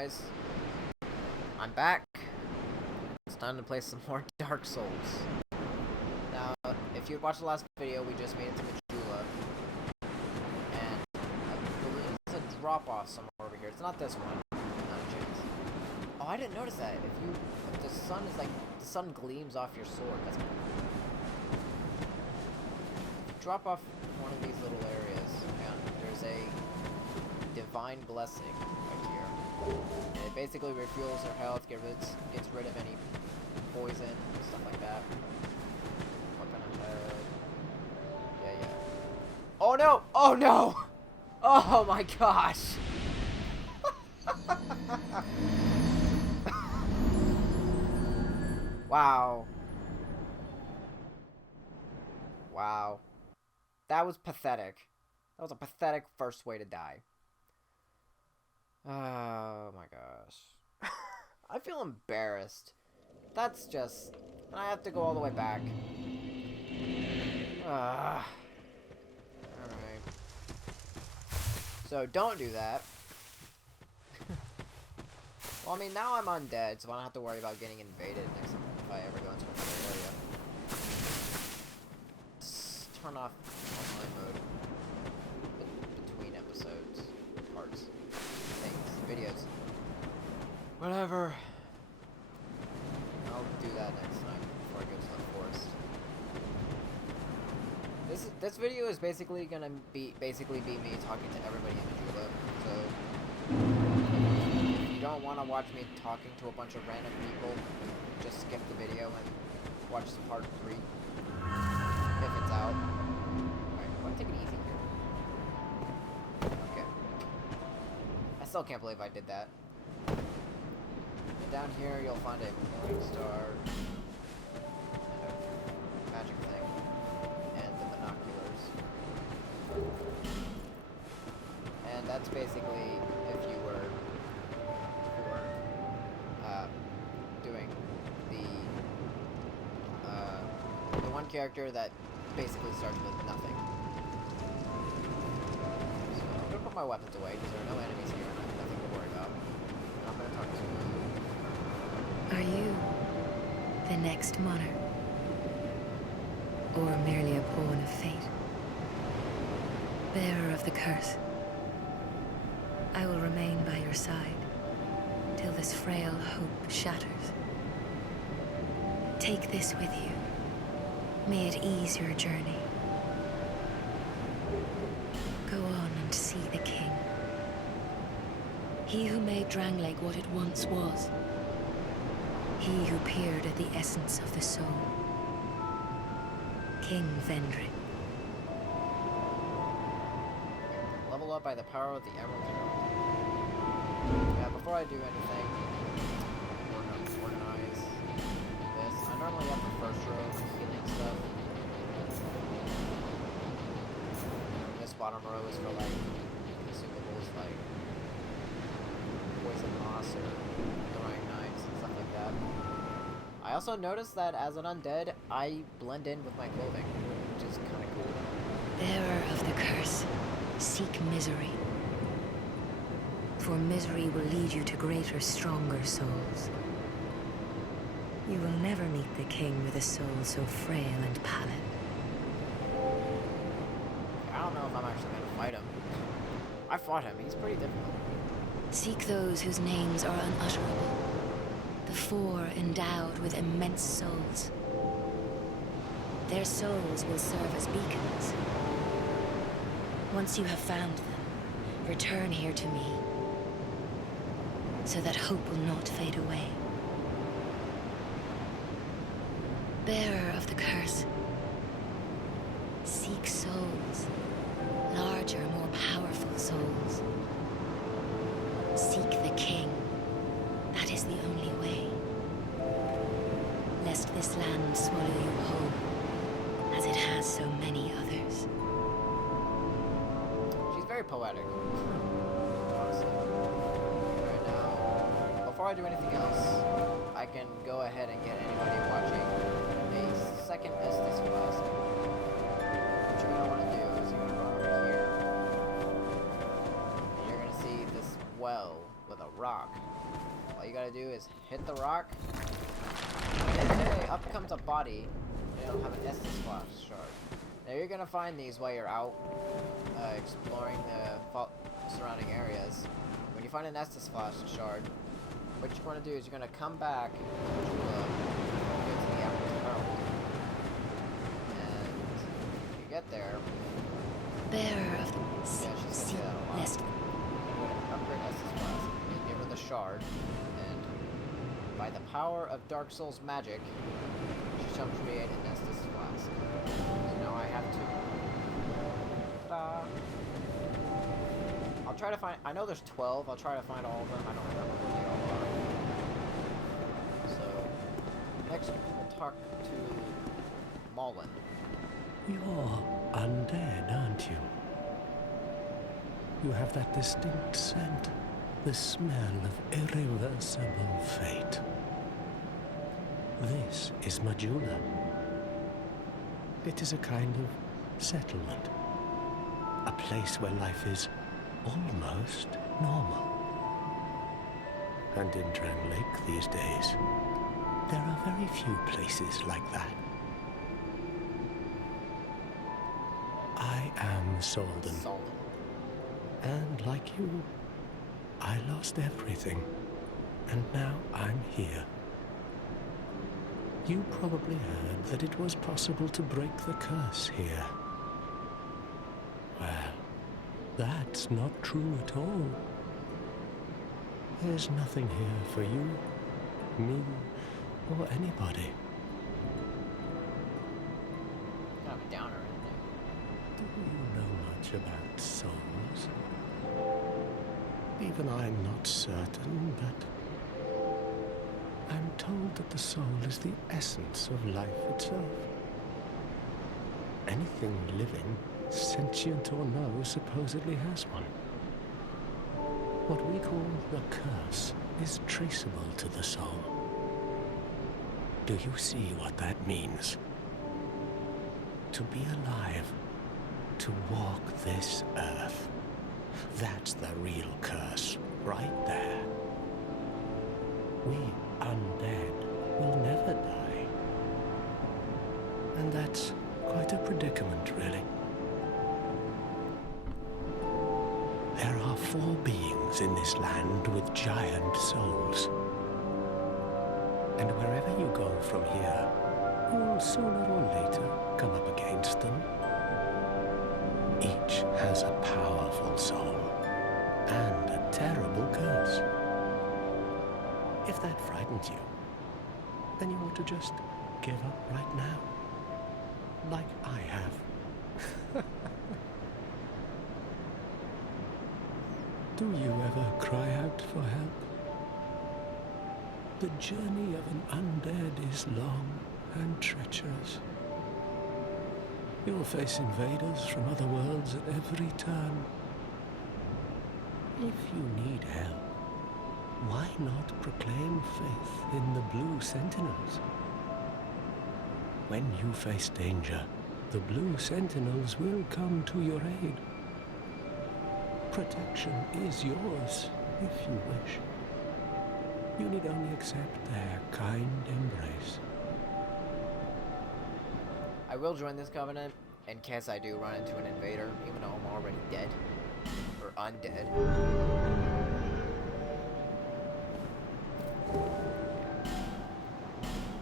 guys? I'm back. It's time to play some more Dark Souls. Now, if you watched the last video, we just made it to Majula. And I believe there's a drop-off somewhere over here. It's not this one. Not a chance. Oh, I didn't notice that. If the sun is like, the sun gleams off your sword. That's kind of cool. If you drop off one of these little areas, there's a divine blessing right here. And it basically refuels her health, gets rid of any poison, stuff like that. Weapon ahead. Yeah. Oh no! Oh no! Oh my gosh! Wow. Wow. That was pathetic. That was a pathetic first way to die. Oh my gosh. I feel embarrassed. That's just... I have to go all the way back. Alright. So, don't do that. Well, I mean, now I'm undead, so I don't have to worry about getting invaded next time if I ever go into another area. Let's turn off online mode. Between episodes. Parts. Things. Videos. Whatever. I'll do that next time before I go to the forest. This video is basically gonna be me talking to everybody in Majula. So if you don't want to watch me talking to a bunch of random people, just skip the video and watch the part 3 if it's out. Alright, I'm gonna take it easy here. Okay. I still can't believe I did that. Down here, you'll find a morning star, and a magic thing, and the binoculars. And that's basically if you were doing the one character that basically starts with nothing. So I'm gonna put my weapons away because there are no enemies here and I have nothing to worry about. And I'm gonna talk to you. Are you the next monarch? Or merely a pawn of fate? Bearer of the curse, I will remain by your side till this frail hope shatters. Take this with you. May it ease your journey. Go on and see the king. He who made Drangleic what it once was. He who peered at the essence of the soul. King Vendrick. Level up by the power of the Emerald Herald. Yeah, before I do anything, organize this. I normally have the first row of healing stuff. This bottom row is for like consumables like poison moss or throwing knives and stuff like that. I also noticed that as an undead, I blend in with my clothing, which is kind of cool. Bearer of the curse, seek misery. For misery will lead you to greater, stronger souls. You will never meet the king with a soul so frail and pallid. I don't know if I'm actually going to fight him. I fought him, he's pretty difficult. Seek those whose names are unutterable. The four endowed with immense souls. Their souls will serve as beacons. Once you have found them, return here to me, so that hope will not fade away. Bearer of the curse, seek souls, larger, more powerful souls. Seek the king. That is the only way. Lest this land swallow you whole, as it has so many others. She's very poetic. Honestly. Right now, before I do anything else, I can go ahead and get anybody watching a second Estes class. What you're going to want to do is you're going to run over here. And you're going to see this well with a rock. All you gotta do is hit the rock. Okay, up comes a body. It'll have an Estus Flask shard. Now you're gonna find these while you're out exploring the surrounding areas. When you find an Estus Flask shard, what you're gonna do is you're gonna come back to Majula, go to the Admiral's Herald, and when you get there, Bearer of the yeah, she's gonna say that a lot. nest. Upgrade Estus Flask, you give her the shard, and by the power of Dark Souls magic, she shall create an Estus Flask. So now I have to. Ta-da! I'll try to find. I know there's 12. I'll try to find all of them. I don't remember what they all are. So next we'll talk to Mullen. You're undead, aren't you? You have that distinct scent, the smell of irreversible fate. This is Majula. It is a kind of settlement, a place where life is almost normal. And in Drang Lake these days, there are very few places like that. I am Solden. And like you, I lost everything. And now I'm here. You probably heard that it was possible to break the curse here. Well, that's not true at all. There's nothing here for you, me, or anybody. Kind of a downer, isn't Do you know much about souls? Even I'm not certain, but I'm told that the soul is the essence of life itself. Anything living, sentient or no, supposedly has one. What we call the curse is traceable to the soul. Do you see what that means? To be alive, to walk this earth. That's the real curse, right there. We undead will never die. And that's quite a predicament, really. There are 4 beings in this land with giant souls. And wherever you go from here, you'll sooner or later come up against them. Each has a powerful soul and a terrible curse. If that frightens you, then you ought to just give up right now, like I have. Do you ever cry out for help? The journey of an undead is long and treacherous. You'll face invaders from other worlds at every turn. If you need help, why not proclaim faith in the Blue Sentinels? When you face danger, the Blue Sentinels will come to your aid. Protection is yours, if you wish. You need only accept their kind embrace. I will join this covenant in case I do run into an invader, even though I'm already dead. Or undead.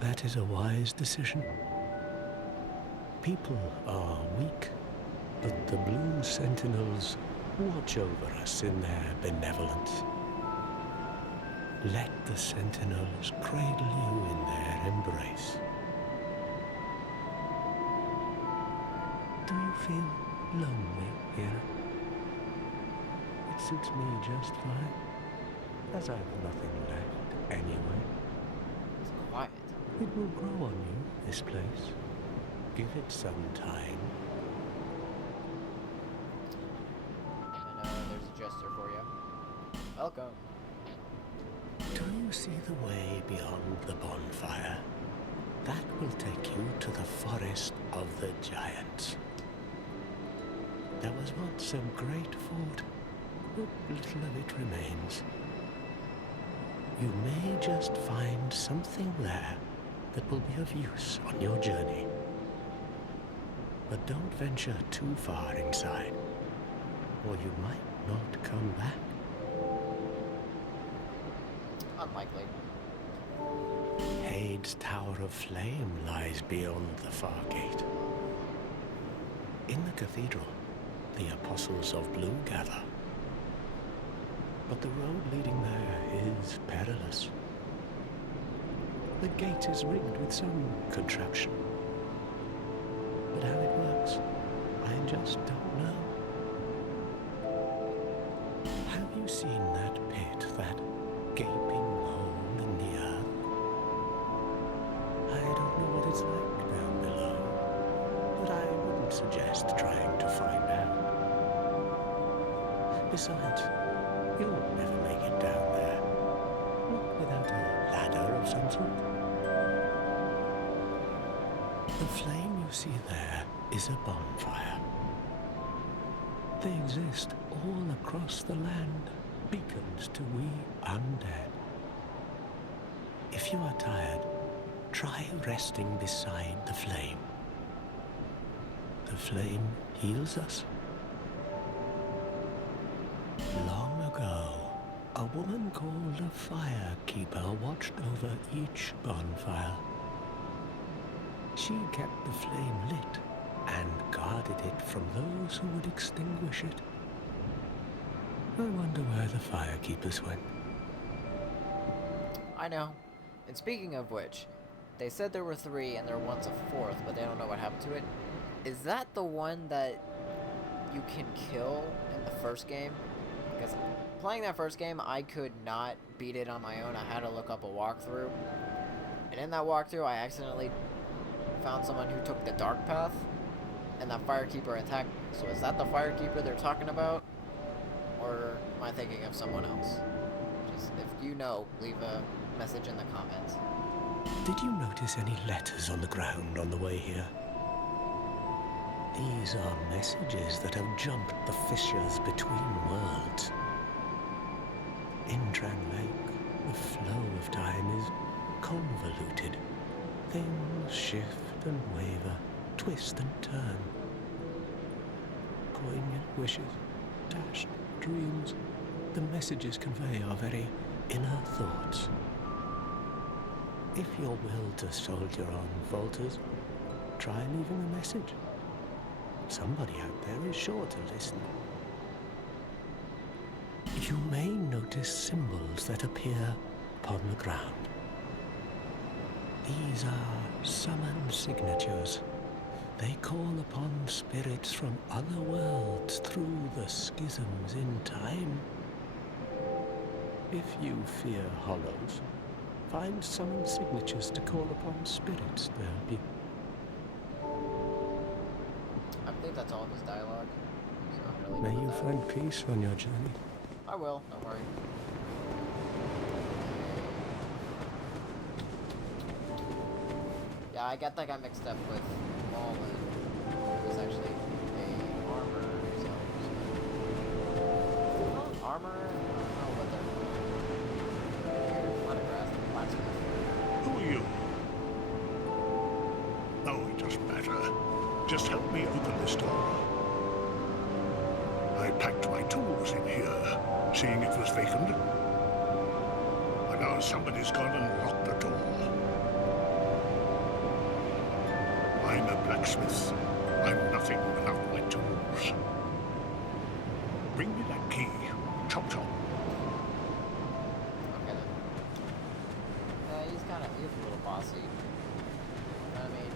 That is a wise decision. People are weak, but the Blue Sentinels watch over us in their benevolence. Let the Sentinels cradle you in their embrace. Do you feel lonely here? It suits me just fine, as I've nothing left anyway. It's quiet. It will grow on you, this place. Give it some time. And there's a jester for you. Welcome. Do you see the way beyond the bonfire? That will take you to the forest of the giants. There was once a great fort, but little of it remains. you may just find something there that will be of use on your journey. But don't venture too far inside, or you might not come back. Unlikely. Hade's Tower of Flame lies beyond the far gate. In the cathedral, the Apostles of Blue gather. But the road leading there is perilous. The gate is rigged with some contraption. But how it works, I just don't know. Have you seen that pit, that gaping hole in the earth? I don't know what it's like down below, but I wouldn't suggest trying to find out. Besides, you'll never make it down there, not without a ladder of some sort. The flame you see there is a bonfire. They exist all across the land, beacons to we undead. If you are tired, try resting beside the flame. The flame heals us. Long ago, a woman called a firekeeper watched over each bonfire. She kept the flame lit and guarded it from those who would extinguish it. I wonder where the firekeepers went. I know. And speaking of which, they said there were 3 and there wants a 4th, but they don't know what happened to it. Is that the one that you can kill in the first game? Because playing that first game, I could not beat it on my own. I had to look up a walkthrough. And in that walkthrough, I accidentally found someone who took the dark path, and that firekeeper attacked. So is that the firekeeper they're talking about? Or am I thinking of someone else? Just, if you know, leave a message in the comments. Did you notice any letters on the ground on the way here? These are messages that have jumped the fissures between worlds. In Dran Lake, the flow of time is convoluted. Things shift and waver, twist and turn. Poignant wishes, dashed dreams. The messages convey our very inner thoughts. If your will to soldier on falters, try leaving a message. Somebody out there is sure to listen. You may notice symbols that appear upon the ground. These are summon signatures. They call upon spirits from other worlds through the schisms in time. If you fear hollows, find summon signatures to call upon spirits there'll be. I believe that's all of his dialogue. So I'm really May good you with that. find peace on your journey. I will, don't worry. Yeah, I got that guy mixed up with Mullen, who was actually a armor, so... Armor? I don't know what they're... Here, let it rest. Blacksmith. Who are you? Oh, it doesn't matter. Just help me open this door. I packed my tools in here, seeing it was vacant. But now somebody's gone and locked the door. I'm a blacksmith. I'm nothing without my tools. Bring me that key. Chop chop. Okay then. Yeah, he's a little bossy. I mean,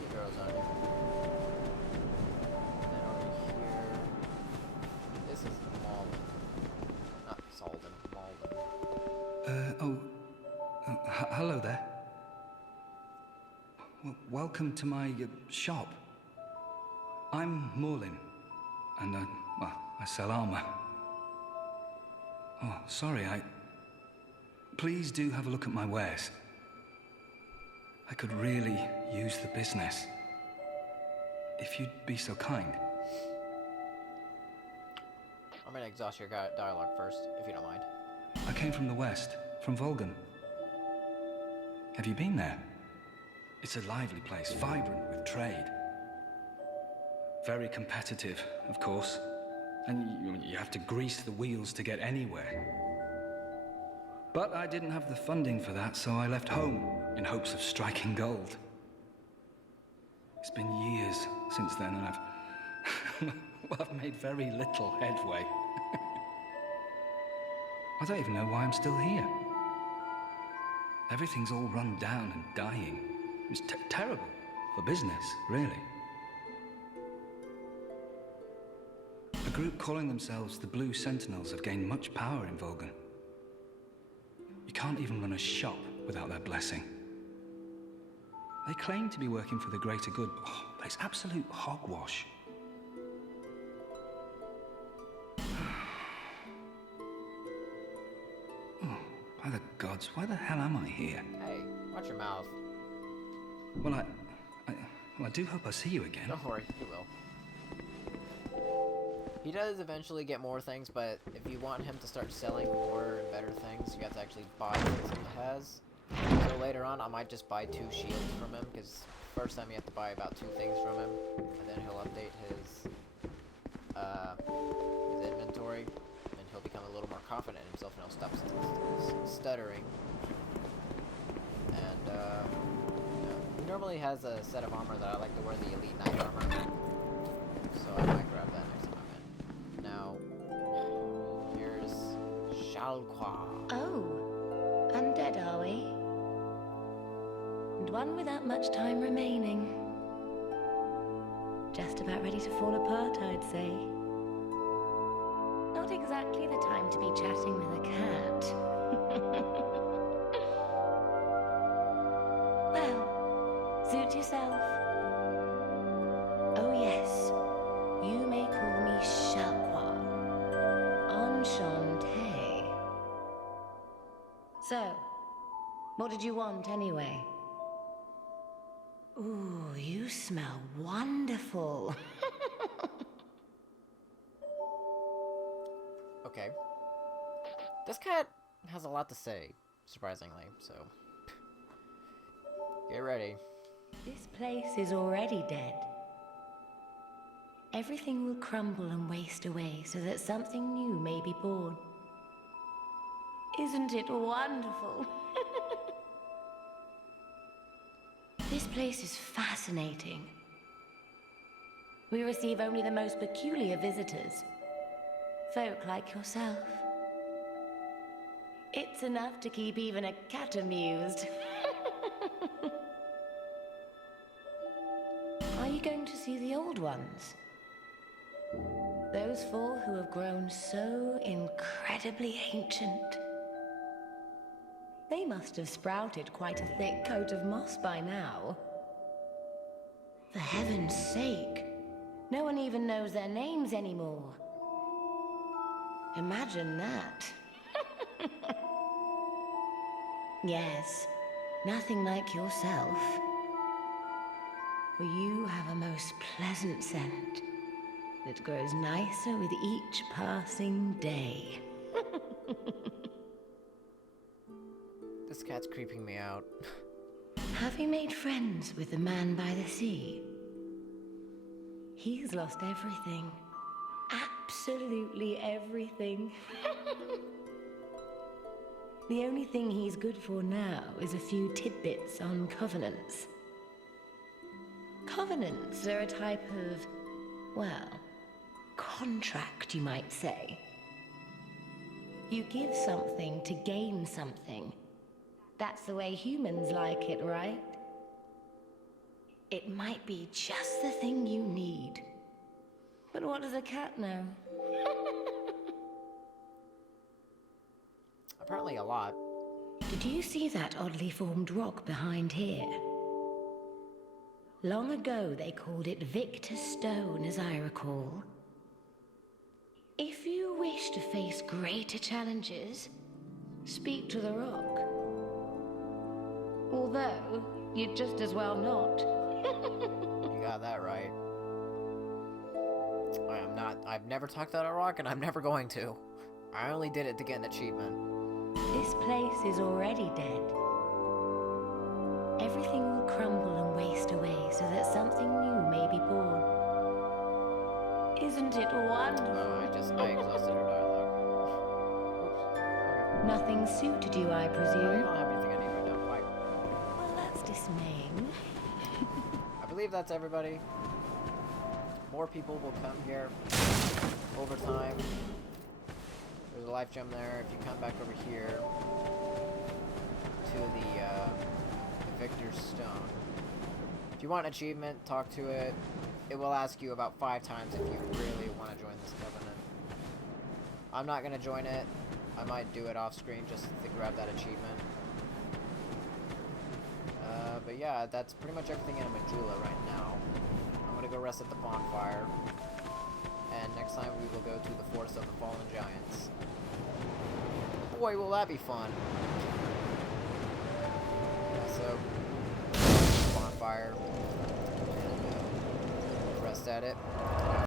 he grows on you. And then over here, this is Malden. Not Salden, Malden. Hello there. Welcome to my shop. I'm Morlin, and I sell armor. Oh, sorry, Please do have a look at my wares. I could really use the business. If you'd be so kind. I'm gonna exhaust your dialogue first, if you don't mind. I came from the west, from Volgan. Have you been there? It's a lively place, vibrant with trade. Very competitive, of course. And you have to grease the wheels to get anywhere. But I didn't have the funding for that, so I left home in hopes of striking gold. It's been years since then, and I've made very little headway. I don't even know why I'm still here. Everything's all run down and dying. It's terrible for business, really. A group calling themselves the Blue Sentinels have gained much power in Volgan. You can't even run a shop without their blessing. They claim to be working for the greater good, but it's absolute hogwash. Oh, by the gods, why the hell am I here? Hey, watch your mouth. Well, I do hope I see you again. Don't worry, you will. He does eventually get more things, but if you want him to start selling more and better things, you have to actually buy things he has. So later on, I might just buy 2 shields from him, because first time you have to buy about 2 things from him, and then he'll update his inventory, and he'll become a little more confident in himself, and he'll stop stuttering. And, he normally has a set of armor that I like to wear, the Elite Knight armor, so I might grab that next time I'm in. Now, here's Shalqua. Oh, undead are we? And one without much time remaining. Just about ready to fall apart, I'd say. Not exactly the time to be chatting with a cat. Well, suit yourself. Oh yes, you may call me Shalqua. Enchanté. So, what did you want anyway? Ooh, you smell wonderful. Okay. This cat has a lot to say, surprisingly, so... Get ready. This place is already dead. Everything will crumble and waste away so that something new may be born. Isn't it wonderful? This place is fascinating. We receive only the most peculiar visitors. Folk like yourself. It's enough to keep even a cat amused. Are you going to see the old ones? Those 4 who have grown so incredibly ancient. They must have sprouted quite a thick coat of moss by now. For heaven's sake, no one even knows their names anymore. Imagine that. Yes, nothing like yourself. For you have a most pleasant scent that grows nicer with each passing day. This cat's creeping me out. Have you made friends with the man by the sea? He's lost everything. Absolutely everything. The only thing he's good for now is a few tidbits on covenants. Covenants are a type of, well, contract, you might say. You give something to gain something. That's the way humans like it, right? It might be just the thing you need. But what does a cat know? Apparently a lot. Did you see that oddly formed rock behind here? Long ago they called it Victor Stone, as I recall. If you wish to face greater challenges, speak to the rock. Although, you'd just as well not. You got that right. I've never talked to that rock, and I'm never going to. I only did it to get an achievement. This place is already dead. Everything will crumble and waste away so that something new may be born. Isn't it wonderful? I exhausted her dialogue. Oops. Nothing suited you, I Okay. You presume? don't have anything I need right now. Bye. Well, that's dismaying. I believe that's everybody. More people will come here over time. There's a life gem there. If you come back over here to the Victor's Stone. If you want an achievement, talk to it. It will ask you about 5 times if you really want to join this covenant. I'm not going to join it. I might do it off screen just to grab that achievement. But yeah, that's pretty much everything in Majula right now. I'm going to go rest at the bonfire. And next time we will go to the Forest of the Fallen Giants. Boy, will that be fun. Yeah, so, bonfire. And rest at it.